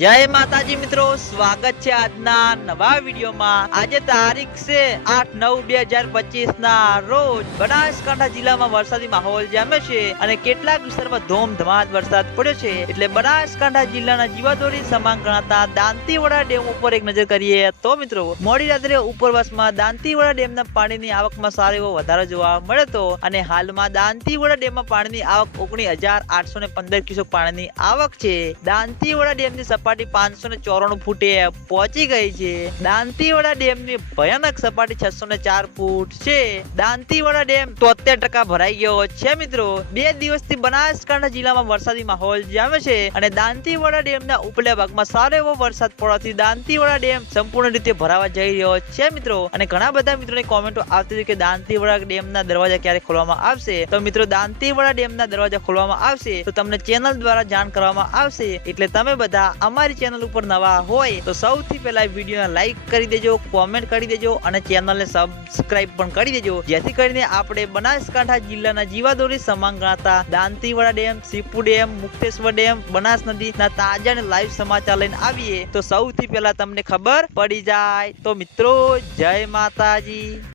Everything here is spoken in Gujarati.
જય માતાજી મિત્રો, સ્વાગત છે આજના નવા વિડીયોમાં। આજે તારીખ છે 8/9/2025 ના રોજ બનાસકાંઠા જિલ્લામાં વરસાદી માહોલ જામ્યો છે અને કેટલાક વિસ્તારમાં ધોમધમાટ વરસાદ પડ્યો છે। એટલે બનાસકાંઠા જિલ્લાના જીવાદોરી સમાંગ ગણાતા દાંતીવાડા ડેમ ઉપર એક નજર કરીએ તો મિત્રો મોડી રાત્રે ઉપરવાસમાં દાંતીવાડા ડેમના પાણીની આવકમાં સારો એવો વધારો જોવા મળ્યો હતો અને હાલમાં દાંતીવાડા ડેમમાં પાણીની આવક 19,815 ક્યુસેક પાણીની આવક છે। દાંતીવાડા ડેમની સપાટી 594 ફૂટે પહોંચી ગઈ છે। દાંતીવાડા ડેમની ભયાનક સપાટી 604 ફૂટ છે। દાંતીવાડા ડેમ 73% ભરાઈ ગયો છે। મિત્રો 2 દિવસથી બનાસકાંઠા જિલ્લામાં વરસાદી માહોલ જામ્યો છે અને દાંતીવાડા ડેમના ઉપલા ભાગમાં સારો એવો વરસાદ પડવાથી દાંતીવાડા ડેમ સંપૂર્ણ રીતે ભરાવા જઈ રહ્યો છે। મિત્રો અને ઘણા બધા મિત્રોની કોમેન્ટો આવતી હતી કે દાંતીવાડા ડેમના દરવાજા ક્યારે ખોલવામાં આવશે। તો મિત્રો દાંતીવાડા ડેમના દરવાજા ખોલવામાં આવશે તો તમને ચેનલ દ્વારા જાણ કરવામાં આવશે। એટલે તમે બધા અમારી ચેનલ ઉપર નવા હોય તો સૌથી પહેલા વિડીયોને લાઈક કરી દેજો, કોમેન્ટ કરી દેજો અને ચેનલને સબસ્ક્રાઇબ પણ કરી દેજો, જેથી કરીને આપણે બનાસકાંઠા જિલ્લાના જીવાદોરી સમાંગ ગણાતા Dantiwada dam, Sipu dam, Mukteshwar dam, Banas નદીના તાજા અને લાઈવ સમાચાર લઈને આવીએ તો સૌથી પહેલા તમને ખબર પડી જાય। તો મિત્રો જય માતાજી।